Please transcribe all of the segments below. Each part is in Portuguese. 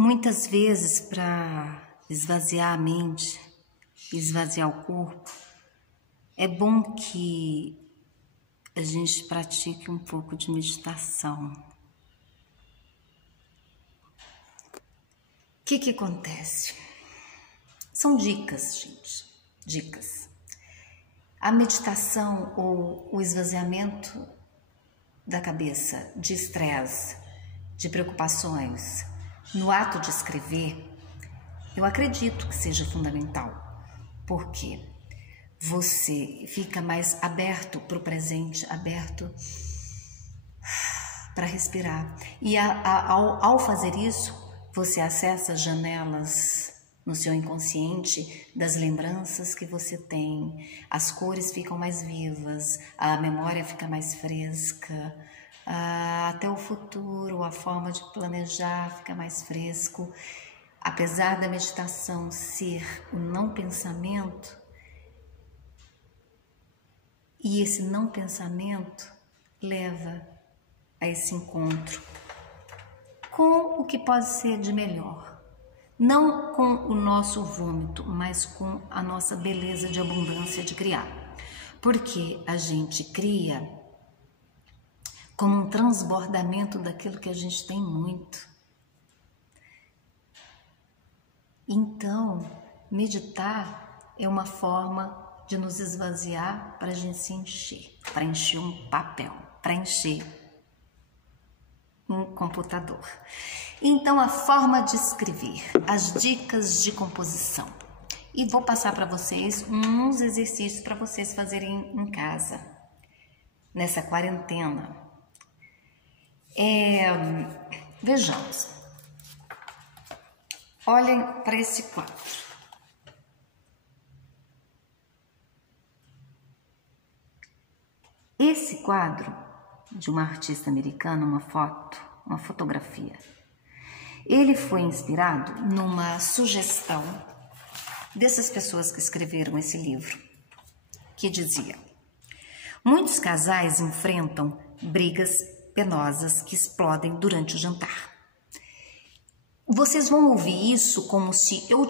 Muitas vezes, para esvaziar a mente, esvaziar o corpo, é bom que a gente pratique um pouco de meditação. O que acontece? São dicas, gente, dicas. A meditação ou o esvaziamento da cabeça de estresse, de preocupações, no ato de escrever, eu acredito que seja fundamental, porque você fica mais aberto para o presente, aberto para respirar. E ao fazer isso, você acessa janelas no seu inconsciente das lembranças que você tem, as cores ficam mais vivas, a memória fica mais fresca, até o futuro, a forma de planejar fica mais fresco. Apesar da meditação ser o não pensamento, e esse não pensamento leva a esse encontro com o que pode ser de melhor. Não com o nosso vômito, mas com a nossa beleza de abundância de criar. Porque a gente cria como um transbordamento daquilo que a gente tem muito. Então, meditar é uma forma de nos esvaziar para a gente se encher, para encher um papel, para encher um computador. Então, a forma de escrever, as dicas de composição. E vou passar para vocês uns exercícios para vocês fazerem em casa, nessa quarentena. Vejamos. Olhem para esse quadro. Esse quadro de uma artista americana, uma fotografia, ele foi inspirado numa sugestão dessas pessoas que escreveram esse livro, que dizia: muitos casais enfrentam brigas penosas que explodem durante o jantar. Vocês vão ouvir isso como se eu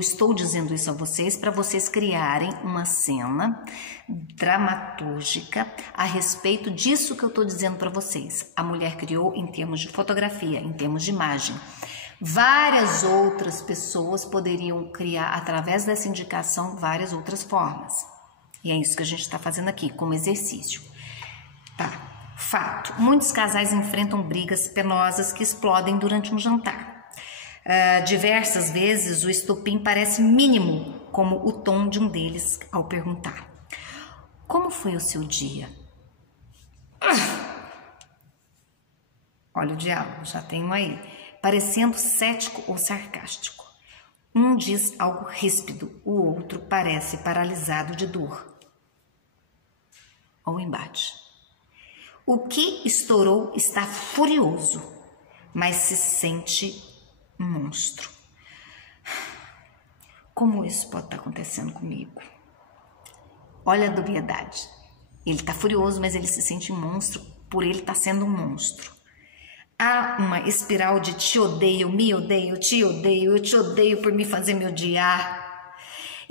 estou dizendo isso a vocês para vocês criarem uma cena dramatúrgica a respeito disso que eu estou dizendo para vocês. A mulher criou em termos de fotografia, em termos de imagem. Várias outras pessoas poderiam criar, através dessa indicação, várias outras formas. E é isso que a gente está fazendo aqui, como exercício. Tá. Fato. Muitos casais enfrentam brigas penosas que explodem durante um jantar. Diversas vezes o estopim parece mínimo, como o tom de um deles ao perguntar: como foi o seu dia? Olha o diálogo, já tenho aí. Parecendo cético ou sarcástico. Um diz algo ríspido, o outro parece paralisado de dor. Ao embate. O que estourou está furioso, mas se sente um monstro. Como isso pode estar acontecendo comigo? Olha a dubiedade. Ele está furioso, mas ele se sente um monstro por ele estar sendo um monstro. Há uma espiral de te odeio, me odeio, eu te odeio por me fazer me odiar.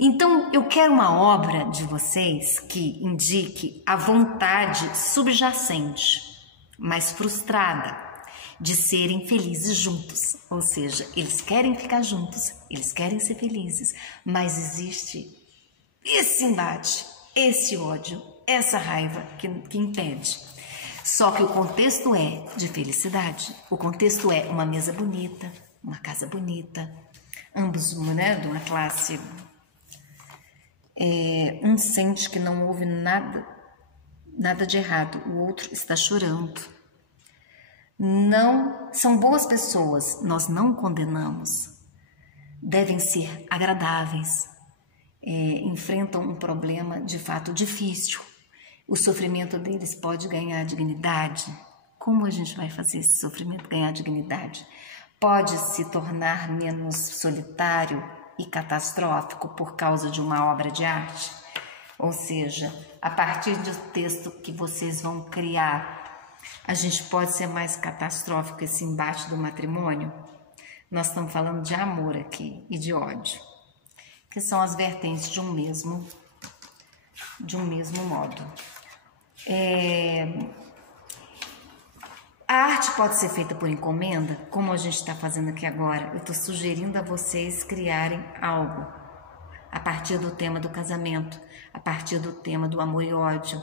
Então, eu quero uma obra de vocês que indique a vontade subjacente, mas frustrada, de serem felizes juntos. Ou seja, eles querem ficar juntos, eles querem ser felizes, mas existe esse embate, esse ódio, essa raiva que impede. Só que o contexto é de felicidade, o contexto é uma mesa bonita, uma casa bonita, ambos, né, de uma classe. Um sente que não houve nada de errado, o outro está chorando. Não são boas pessoas, nós não condenamos. Devem ser agradáveis, enfrentam um problema de fato difícil. O sofrimento deles pode ganhar dignidade. Como a gente vai fazer esse sofrimento ganhar dignidade? Pode se tornar menos solitário e catastrófico por causa de uma obra de arte? Ou seja, a partir do texto que vocês vão criar a gente pode ser mais catastrófico esse embate do matrimônio. Nós estamos falando de amor aqui e de ódio, que são as vertentes de um mesmo modo. A arte pode ser feita por encomenda, como a gente está fazendo aqui agora. Eu estou sugerindo a vocês criarem algo a partir do tema do casamento, a partir do tema do amor e ódio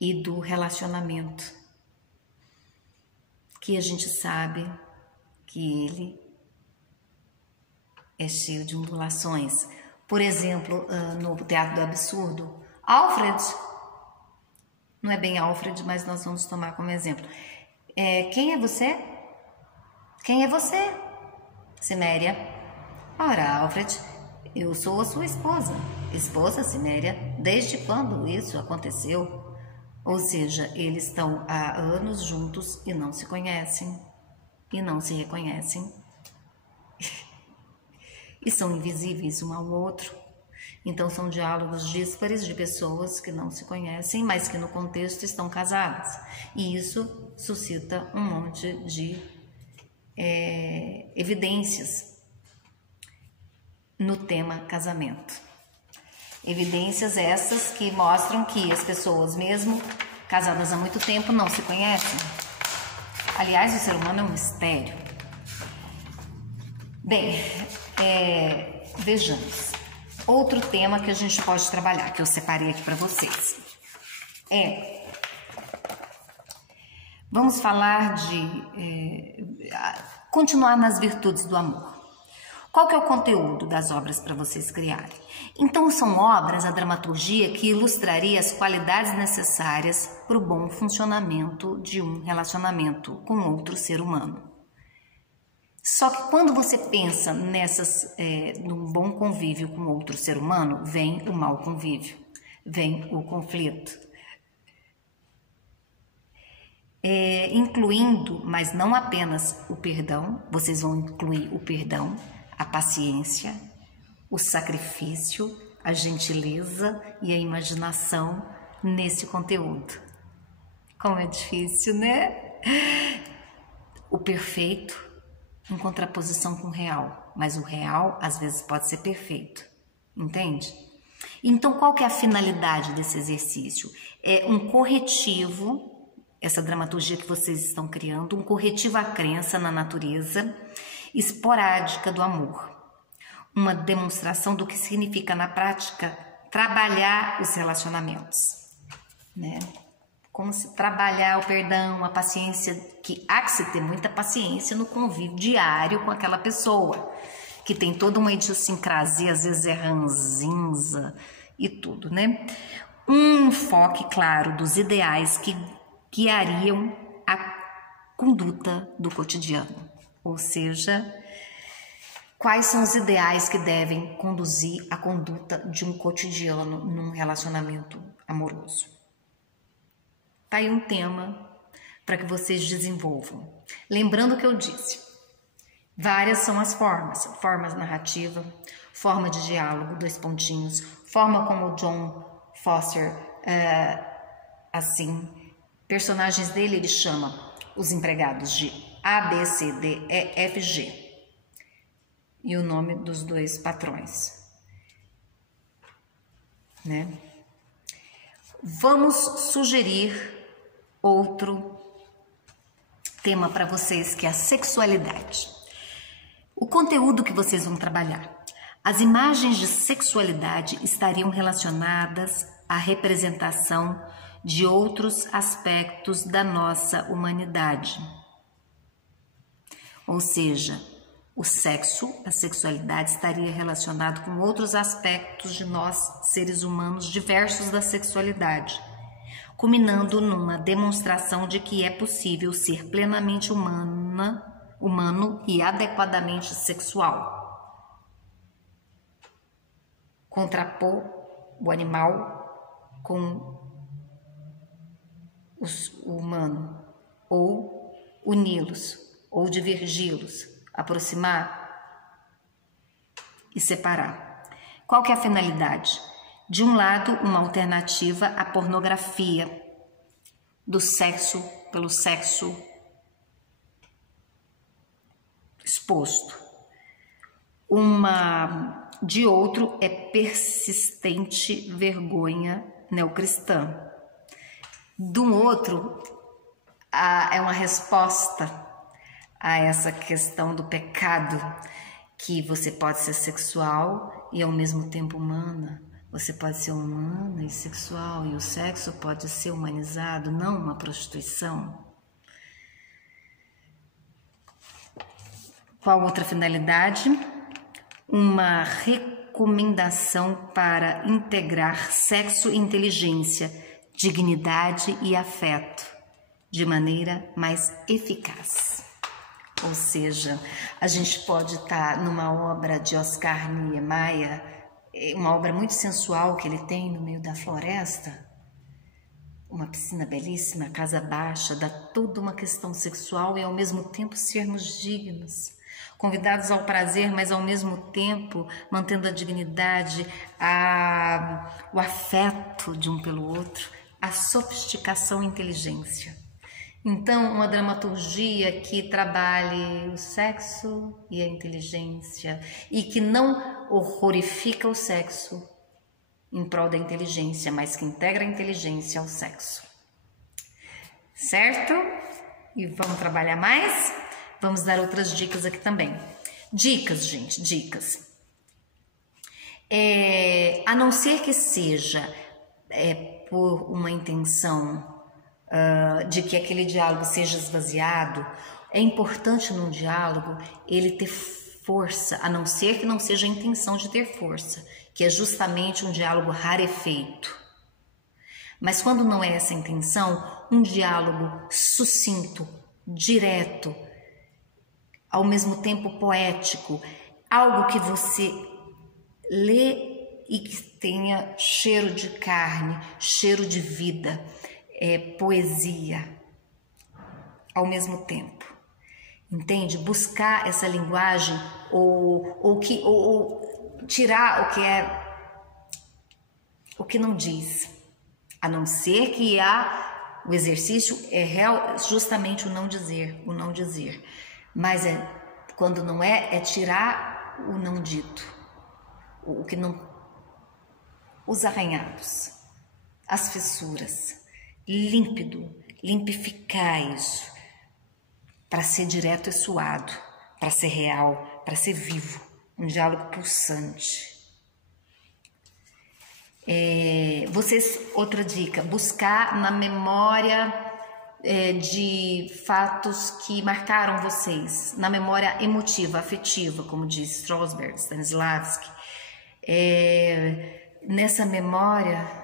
e do relacionamento, que a gente sabe que ele é cheio de ondulações. Por exemplo, no Teatro do Absurdo, Alfred, não é bem Alfred, mas nós vamos tomar como exemplo. Quem é você? Quem é você? Ciméria. Ora, Alfred, eu sou a sua esposa. Esposa, Ciméria, desde quando isso aconteceu? Ou seja, eles estão há anos juntos e não se conhecem, e não se reconhecem, e são invisíveis um ao outro. Então são diálogos díspares de pessoas que não se conhecem, mas que no contexto estão casadas. E isso suscita um monte de evidências no tema casamento. Evidências essas que mostram que as pessoas, mesmo casadas há muito tempo, não se conhecem. Aliás, o ser humano é um mistério. Bem, vejamos. Outro tema que a gente pode trabalhar, que eu separei aqui para vocês, vamos falar de continuar nas virtudes do amor. Qual que é o conteúdo das obras para vocês criarem? Então, são obras, a dramaturgia, que ilustraria as qualidades necessárias para o bom funcionamento de um relacionamento com outro ser humano. Só que quando você pensa num bom convívio com outro ser humano, vem o mau convívio, vem o conflito. Incluindo, mas não apenas o perdão, vocês vão incluir o perdão, a paciência, o sacrifício, a gentileza e a imaginação nesse conteúdo. Como é difícil, né? O perfeito em contraposição com o real, mas o real às vezes pode ser perfeito, entende? Então, qual que é a finalidade desse exercício? É um corretivo, essa dramaturgia que vocês estão criando, um corretivo à crença na natureza esporádica do amor, uma demonstração do que significa na prática trabalhar os relacionamentos, né? Como se trabalhar o perdão, a paciência, que há que se ter muita paciência no convívio diário com aquela pessoa, que tem toda uma idiosincrasia, às vezes é ranzinza e tudo, né? Um enfoque claro dos ideais que guiariam a conduta do cotidiano, ou seja, quais são os ideais que devem conduzir a conduta de um cotidiano num relacionamento amoroso. Tá aí um tema para que vocês desenvolvam. Lembrando o que eu disse, várias são as formas narrativa, forma de diálogo, 2 pontinhos, forma como o John Foster, personagens dele ele chama os empregados de A, B, C, D, E, F, G e o nome dos 2 patrões, né? Vamos sugerir outro tema para vocês, que é a sexualidade. O conteúdo que vocês vão trabalhar. As imagens de sexualidade estariam relacionadas à representação de outros aspectos da nossa humanidade. Ou seja, o sexo, a sexualidade estaria relacionado com outros aspectos de nós, seres humanos, diversos da sexualidade, culminando numa demonstração de que é possível ser plenamente humano e adequadamente sexual. Contrapor o animal com o humano, ou uni-los, ou divergi-los, aproximar e separar. Qual que é a finalidade? De um lado, uma alternativa à pornografia, do sexo pelo sexo exposto. Uma de outro é persistente vergonha neocristã. Do outro, é uma resposta a essa questão do pecado, que você pode ser sexual e ao mesmo tempo humana. Você pode ser humana e sexual, e o sexo pode ser humanizado, não uma prostituição. Qual outra finalidade? Uma recomendação para integrar sexo e inteligência, dignidade e afeto de maneira mais eficaz. Ou seja, a gente pode estar numa obra de Oscar Niemeyer, uma obra muito sensual que ele tem no meio da floresta, uma piscina belíssima, casa baixa, dá toda uma questão sexual e ao mesmo tempo sermos dignos, convidados ao prazer, mas ao mesmo tempo mantendo a dignidade, o afeto de um pelo outro, a sofisticação e inteligência. Então, uma dramaturgia que trabalhe o sexo e a inteligência e que não horrorifica o sexo em prol da inteligência, mas que integra a inteligência ao sexo. Certo? E vamos trabalhar mais? Vamos dar outras dicas aqui também. Dicas, gente, dicas. A não ser que seja por uma intenção de que aquele diálogo seja esvaziado, é importante num diálogo ele ter força, a não ser que não seja a intenção de ter força, que é justamente um diálogo rarefeito. Mas quando não é essa a intenção, um diálogo sucinto, direto, ao mesmo tempo poético, algo que você lê e que tenha cheiro de carne, cheiro de vida, poesia ao mesmo tempo, entende? Buscar essa linguagem ou tirar o que não diz, a não ser que o exercício é justamente o não dizer, mas quando não é tirar o não dito, o que não, os arranhados, as fissuras. Límpido, limpificar isso, para ser direto e suado, para ser real, para ser vivo, um diálogo pulsante. Outra dica, buscar na memória de fatos que marcaram vocês, na memória emotiva, afetiva, como diz Strasberg, Stanislavski, nessa memória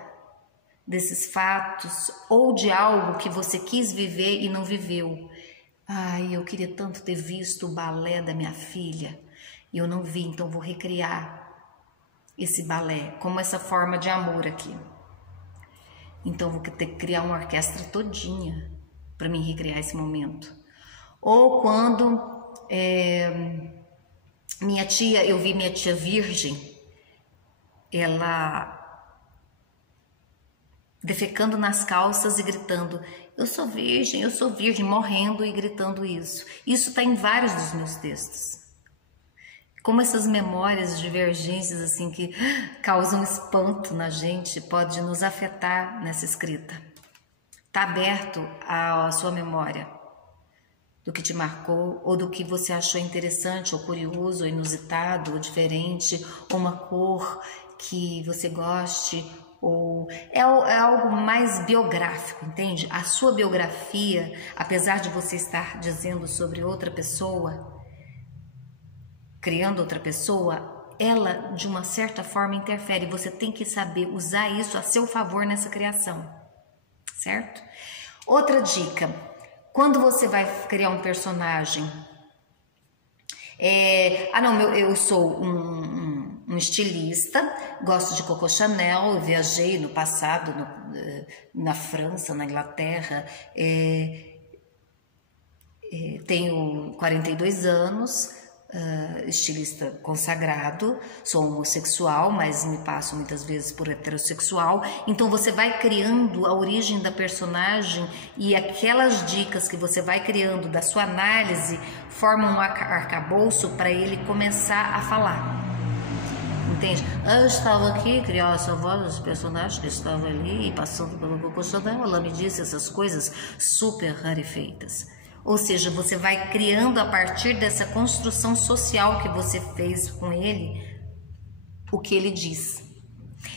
desses fatos ou de algo que você quis viver e não viveu. Eu queria tanto ter visto o balé da minha filha e eu não vi, então vou recriar esse balé como essa forma de amor aqui. Então vou ter que criar uma orquestra todinha para me recriar esse momento. Ou quando eu vi minha tia virgem, ela defecando nas calças e gritando, eu sou virgem, morrendo e gritando isso. Isso está em vários dos meus textos. Como essas memórias divergentes assim que causam espanto na gente, pode nos afetar nessa escrita. Está aberto a sua memória do que te marcou, ou do que você achou interessante, ou curioso, ou inusitado, ou diferente, ou uma cor que você goste, ou é algo mais biográfico, entende? A sua biografia, apesar de você estar dizendo sobre outra pessoa, criando outra pessoa, ela de uma certa forma interfere. Você tem que saber usar isso a seu favor nessa criação, certo? Outra dica, quando você vai criar um personagem, eu sou um estilista, gosto de Coco Chanel, eu viajei no passado na França, na Inglaterra, tenho 42 anos, estilista consagrado, sou homossexual, mas me passo muitas vezes por heterossexual. Então você vai criando a origem da personagem e aquelas dicas que você vai criando da sua análise formam um arcabouço para ele começar a falar. Entende? Eu estava aqui, criar essa voz dos personagens que estavam ali passando pelo Coco Chanel, ela me disse essas coisas super rarefeitas. Ou seja, você vai criando a partir dessa construção social que você fez com ele, o que ele diz.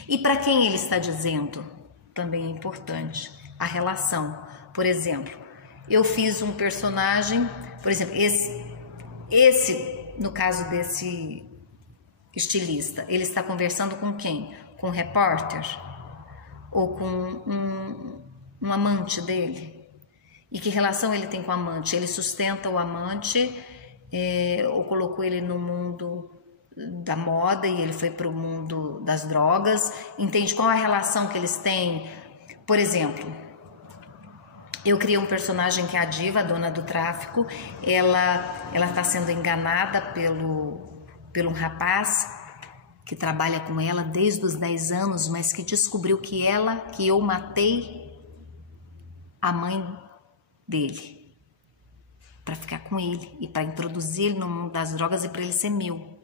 E para quem ele está dizendo, também é importante, a relação. Por exemplo, eu fiz um personagem, por exemplo, esse no caso desse estilista, ele está conversando com quem? Com um repórter? Ou com um amante dele? E que relação ele tem com o amante? Ele sustenta o amante ou colocou ele no mundo da moda e ele foi para o mundo das drogas? Entende qual é a relação que eles têm? Por exemplo, eu criei um personagem que é a diva, a dona do tráfico. Ela está sendo enganada por um rapaz que trabalha com ela desde os 10 anos, mas que descobriu que eu matei a mãe dele para ficar com ele e para introduzir ele no mundo das drogas e para ele ser meu.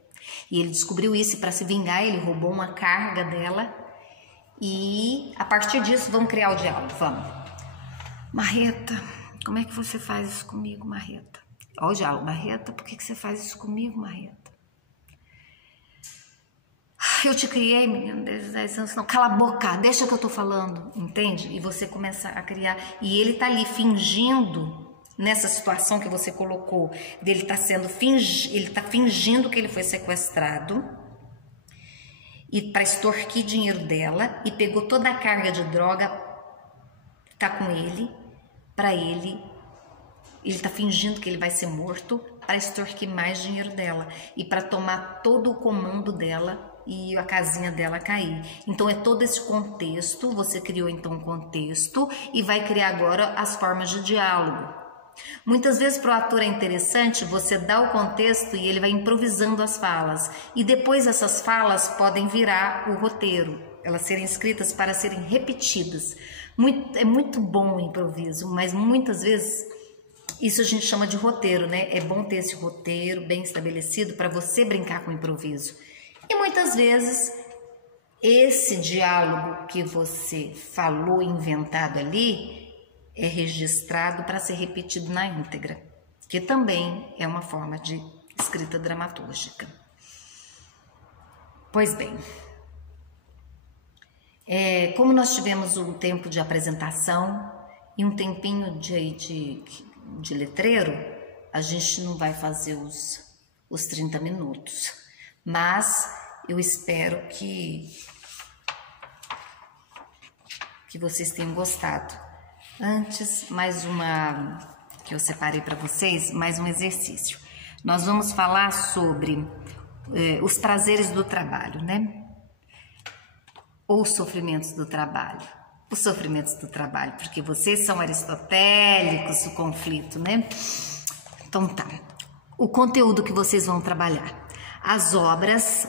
E ele descobriu isso e para se vingar ele roubou uma carga dela e a partir disso vamos criar o diálogo, vamos. Marreta, como é que você faz isso comigo, Marreta? Olha o diálogo, Marreta, por que você faz isso comigo, Marreta? Eu te criei, menino, desde os 10 anos. Não, cala a boca, deixa que eu tô falando, entende? E você começa a criar. E ele tá ali fingindo, nessa situação que você colocou, dele tá ele tá fingindo que ele foi sequestrado e para extorquir dinheiro dela e pegou toda a carga de droga, tá com ele, para ele tá fingindo que ele vai ser morto para extorquir mais dinheiro dela e para tomar todo o comando dela e a casinha dela cair. Então é todo esse contexto, você criou então um contexto e vai criar agora as formas de diálogo. Muitas vezes para o ator é interessante você dar o contexto e ele vai improvisando as falas e depois essas falas podem virar o roteiro, elas serem escritas para serem repetidas. É muito bom o improviso, mas muitas vezes isso a gente chama de roteiro, né? É bom ter esse roteiro bem estabelecido para você brincar com o improviso. E muitas vezes esse diálogo que você falou, inventado ali, é registrado para ser repetido na íntegra, que também é uma forma de escrita dramatúrgica. Pois bem, como nós tivemos um tempo de apresentação e um tempinho de letreiro, a gente não vai fazer os 30 minutos. Mas eu espero que vocês tenham gostado. Antes, mais uma que eu separei para vocês, mais um exercício. Nós vamos falar sobre os prazeres do trabalho, né? Ou os sofrimentos do trabalho. Os sofrimentos do trabalho, porque vocês são aristotélicos, o conflito, né? Então tá. O conteúdo que vocês vão trabalhar. As obras,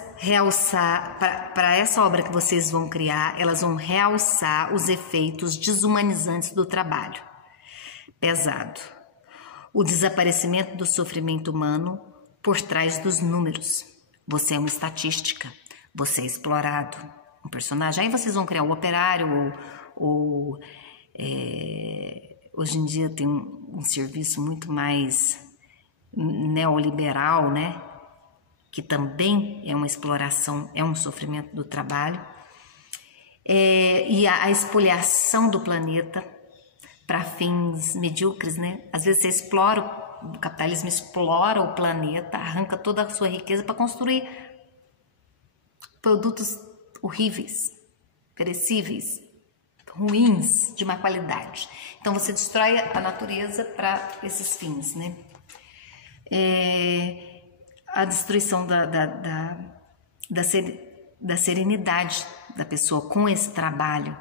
para essa obra que vocês vão criar, elas vão realçar os efeitos desumanizantes do trabalho pesado. O desaparecimento do sofrimento humano por trás dos números. Você é uma estatística, você é explorado. Um personagem, aí vocês vão criar o operário hoje em dia tem um serviço muito mais neoliberal, né? Que também é uma exploração, é um sofrimento do trabalho, e a espoliação do planeta para fins medíocres, né? Às vezes o capitalismo explora o planeta, arranca toda a sua riqueza para construir produtos horríveis, perecíveis, ruins, de má qualidade. Então você destrói a natureza para esses fins, né? A destruição da serenidade da pessoa com esse trabalho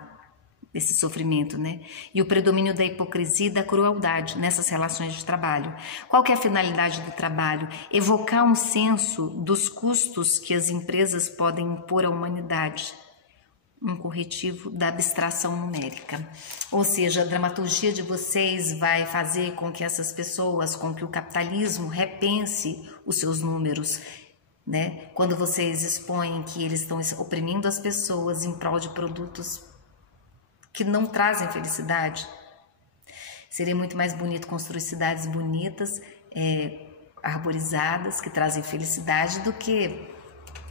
desse sofrimento, né? E o predomínio da hipocrisia e da crueldade nessas relações de trabalho. Qual que é a finalidade do trabalho? Evocar um senso dos custos que as empresas podem impor à humanidade, um corretivo da abstração numérica. Ou seja, a dramaturgia de vocês vai fazer com que essas pessoas, com que o capitalismo repense os seus números, né? Quando vocês expõem que eles estão oprimindo as pessoas em prol de produtos que não trazem felicidade, seria muito mais bonito construir cidades bonitas, arborizadas, que trazem felicidade, do que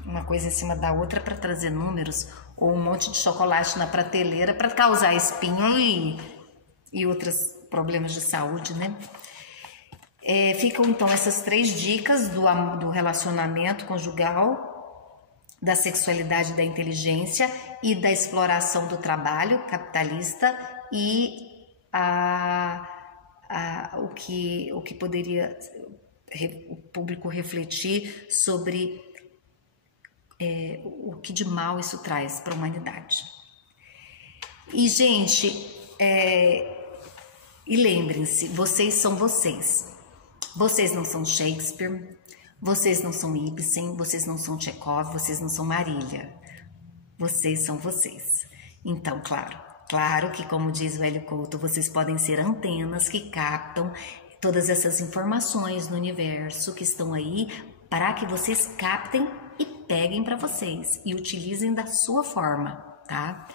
uma coisa em cima da outra para trazer números, ou um monte de chocolate na prateleira para causar espinha e outros problemas de saúde, né? Ficam então essas 3 dicas do relacionamento conjugal, da sexualidade, da inteligência e da exploração do trabalho capitalista, e o que poderia o público refletir sobre o que de mal isso traz para a humanidade. E, gente, e lembrem-se, vocês são vocês. Vocês não são Shakespeare, vocês não são Ibsen, vocês não são Chekhov, vocês não são Marília. Vocês são vocês. Então, claro que, como diz o Hélio Couto, vocês podem ser antenas que captam todas essas informações no universo que estão aí para que vocês captem e peguem para vocês e utilizem da sua forma, tá?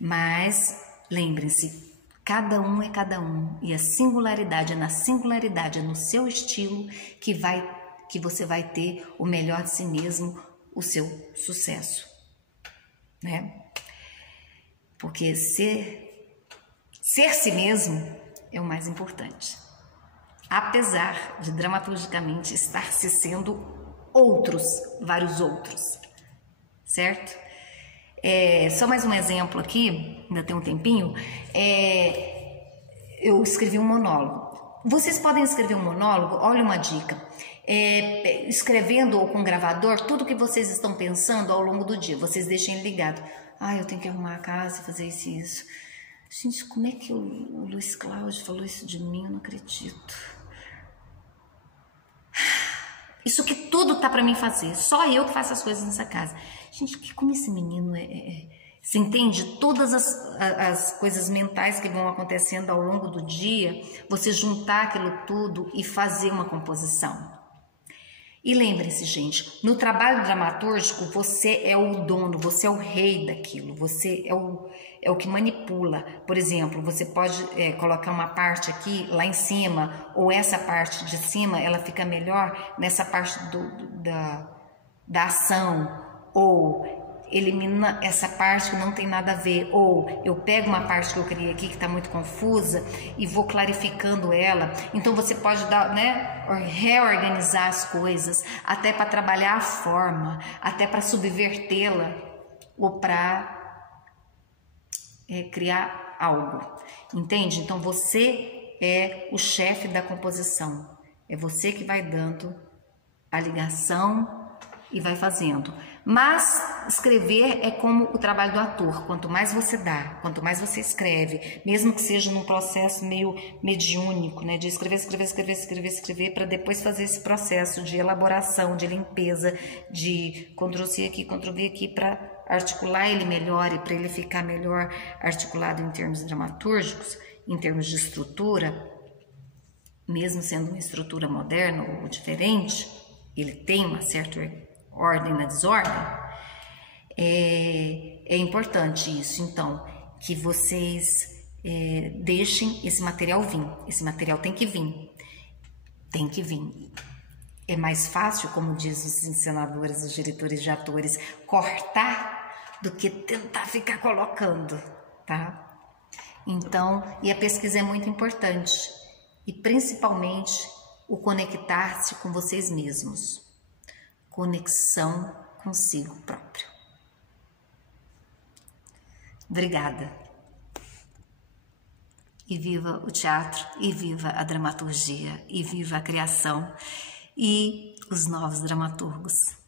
Mas lembrem-se, cada um é cada um, e a singularidade é na singularidade, é no seu estilo que você vai ter o melhor de si mesmo, o seu sucesso, né? Porque ser si mesmo é o mais importante. Apesar de dramaturgicamente estar se sendo vários outros, certo? Só mais um exemplo aqui, ainda tem um tempinho. Eu escrevi um monólogo. Vocês podem escrever um monólogo, olha uma dica, escrevendo ou com gravador tudo que vocês estão pensando ao longo do dia, vocês deixem ligado. Eu tenho que arrumar a casa, fazer isso. Gente, como é que o Luiz Cláudio falou isso de mim? Eu não acredito. Isso que tudo tá para mim fazer, só eu que faço as coisas nessa casa. Gente, como esse menino você entende? Todas as coisas mentais que vão acontecendo ao longo do dia, você juntar aquilo tudo e fazer uma composição. E lembre-se, gente, no trabalho dramatúrgico, você é o dono, você é o rei daquilo, você é o que manipula. Por exemplo, você pode colocar uma parte aqui, lá em cima, ou essa parte de cima, ela fica melhor nessa parte da ação, ou elimina essa parte que não tem nada a ver, ou eu pego uma parte que eu criei aqui que está muito confusa e vou clarificando ela. Então você pode reorganizar as coisas, até para trabalhar a forma, até para subvertê-la, ou para criar algo, entende? Então você é o chefe da composição, é você que vai dando a ligação e vai fazendo. Mas escrever é como o trabalho do ator. Quanto mais você dá, quanto mais você escreve, mesmo que seja num processo meio mediúnico, né, de escrever, para depois fazer esse processo de elaboração, de limpeza, de Ctrl+C aqui, Ctrl+V aqui, para articular ele melhor e para ele ficar melhor articulado em termos dramatúrgicos, em termos de estrutura, mesmo sendo uma estrutura moderna ou diferente, ele tem uma certa ordem na desordem. É importante isso, então, que vocês deixem esse material vir. Esse material tem que vir. Tem que vir. É mais fácil, como diz os encenadores, os diretores de atores, cortar do que tentar ficar colocando, tá? Então, e a pesquisa é muito importante. E principalmente o conectar-se com vocês mesmos. Conexão consigo próprio. Obrigada. E viva o teatro, e viva a dramaturgia, e viva a criação e os novos dramaturgos.